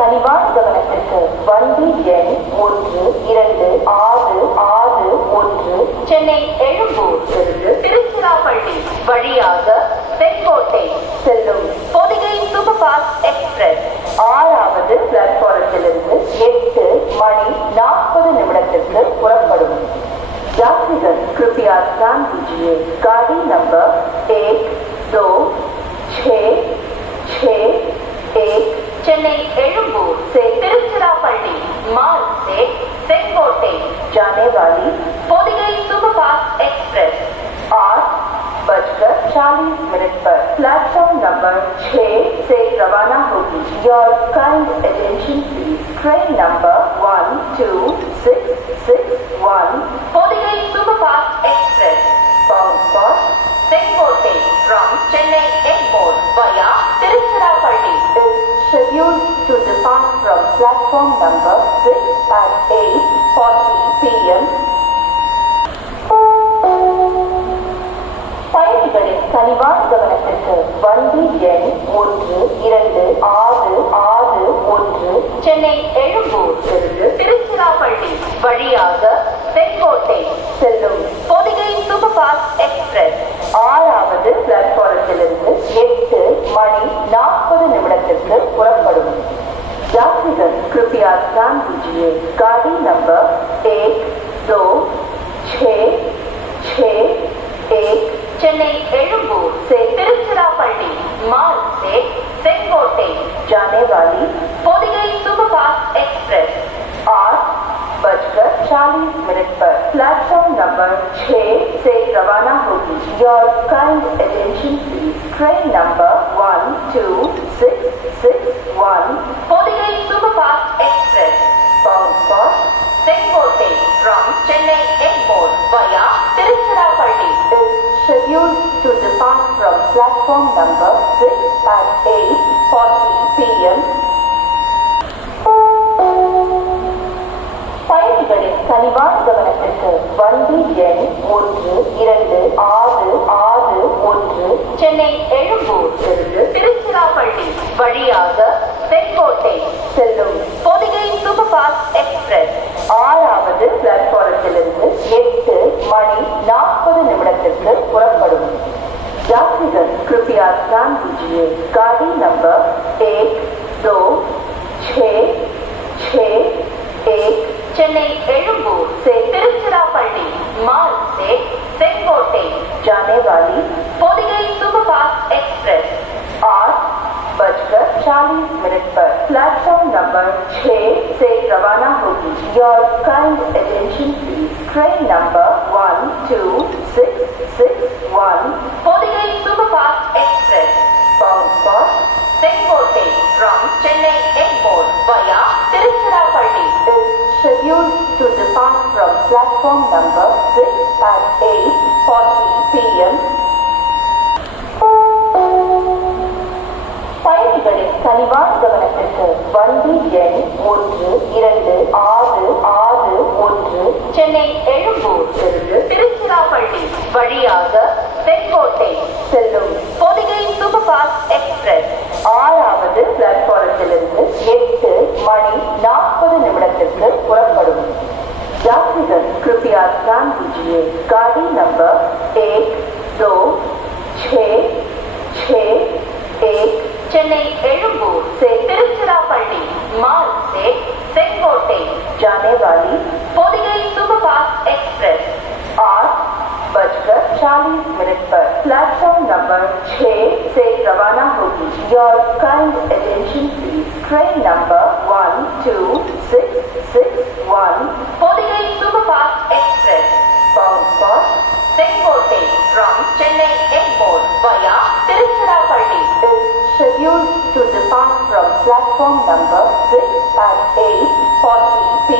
கனிவான கவனத்திற்கு வண்டி எண் ஒன்று இரண்டு ஆறு ஆறு ஒன்று சென்னை எழும்பூர் இருந்து திருச்சிராப்பள்ளி வழியாக செங்கோட்டை செல்லும் பொதிகை சூப்பர் ஃபாஸ்ட் எக்ஸ்பிரஸ் ஆறாவது பிளாட்பாரத்திலிருந்து எட்டு மணி நாற்பது நிமிடத்திற்கு புறப்படும் यात्रीगण कृपया ध्यान दीजिए गाड़ी नंबर एक मिनट पर प्लेटफॉर्म नंबर छह से रवाना होगी your kind attention please train number one two six six one Podigai Superfast Express bound for Sengote from Chennai Egmore via Tiruchirappalli is scheduled to depart from platform number 6 at 8.40 p.m. கனிவான கவனத்திற்கு வண்டி எண் ஒன்று இரண்டு ஆறு ஆறு ஒன்று சென்னை எழும்பூர் இருந்து திருச்சிராப்பள்ளி வழியாக செங்கோட்டை செல்லும் பொதிகை சூப்பர்பாஸ்ட் எக்ஸ்பிரஸ் ஆறாவது பிளாட்பாரத்திலிருந்து எட்டு மணி நாற்பது நிமிடத்திற்கு புறப்படும் यात्रीगण कृपया ध्यान दीजिए गाड़ी नंबर एक जाने वाली पोदिगई सुपरफास्ट एक्सप्रेस, आठ बजकर चालीस मिनट पर। प्लेटफॉर्म नंबर छह से रवाना होगी। Your kind attention please train number one two from platform number 6 at 8.40 p.m. பயணிகளின் கனிவான கவனத்திற்கு வண்டி எண் ஒன்று இரண்டு ஆறு ஆறு ஒன்று சென்னை எழும்பூர் இருந்து திருச்சிராப்பள்ளி வழியாக தென்கோட்டை செல்லும் பொதிகை சூப்பர்பாஸ்ட் எக்ஸ்பிரஸ் ஆறாவது பிளாட்பாரத்திலிருந்து எட்டு மணி நாற்பது நிமிடத்திற்கு புறப்படும் यात्रीगण कृपया ध्यान दीजिए। गाड़ी नंबर एक दो छ छ एक। चेन्नई एलुम्बूर से तिरुचिरापल्ली मार्ग से सेंगोटे जाने वाली पोदिगई सुपरफास्ट एक्सप्रेस। आठ बजकर चालीस मिनट पर। नंबर छह से रवाना होगी your kind attention please train number one two six six one Podigai superfast express bound for Sengote from Chennai Egmore via Tiruchirappalli is scheduled to depart from platform number 6 at 8.40 கனிவான கவனத்திற்கு வண்டி எண் ஒன்று இரண்டு ஆறு ஆறு ஒன்று சென்னை எழும்பூர் இருந்து திருச்சிராப்பள்ளி வழியாக செங்கோட்டை செல்லும் பொதிகை சூப்பர்பாஸ்ட் எக்ஸ்பிரஸ் ஆறாவது பிளாட்பாரத்திலிருந்து எட்டு மணி நாற்பது நிமிடத்திற்கு புறப்படும் यात्रीगण कृपया ध्यान दीजिए गाड़ी नंबर एक दो छ छ 40 minutes per platform number 6 Say, ravana hogi your kind attention please train number 12661 48 super fast express bound for Singapore from Chennai airport via Tiruchirappalli is scheduled to depart from platform number 6 at 8:40 p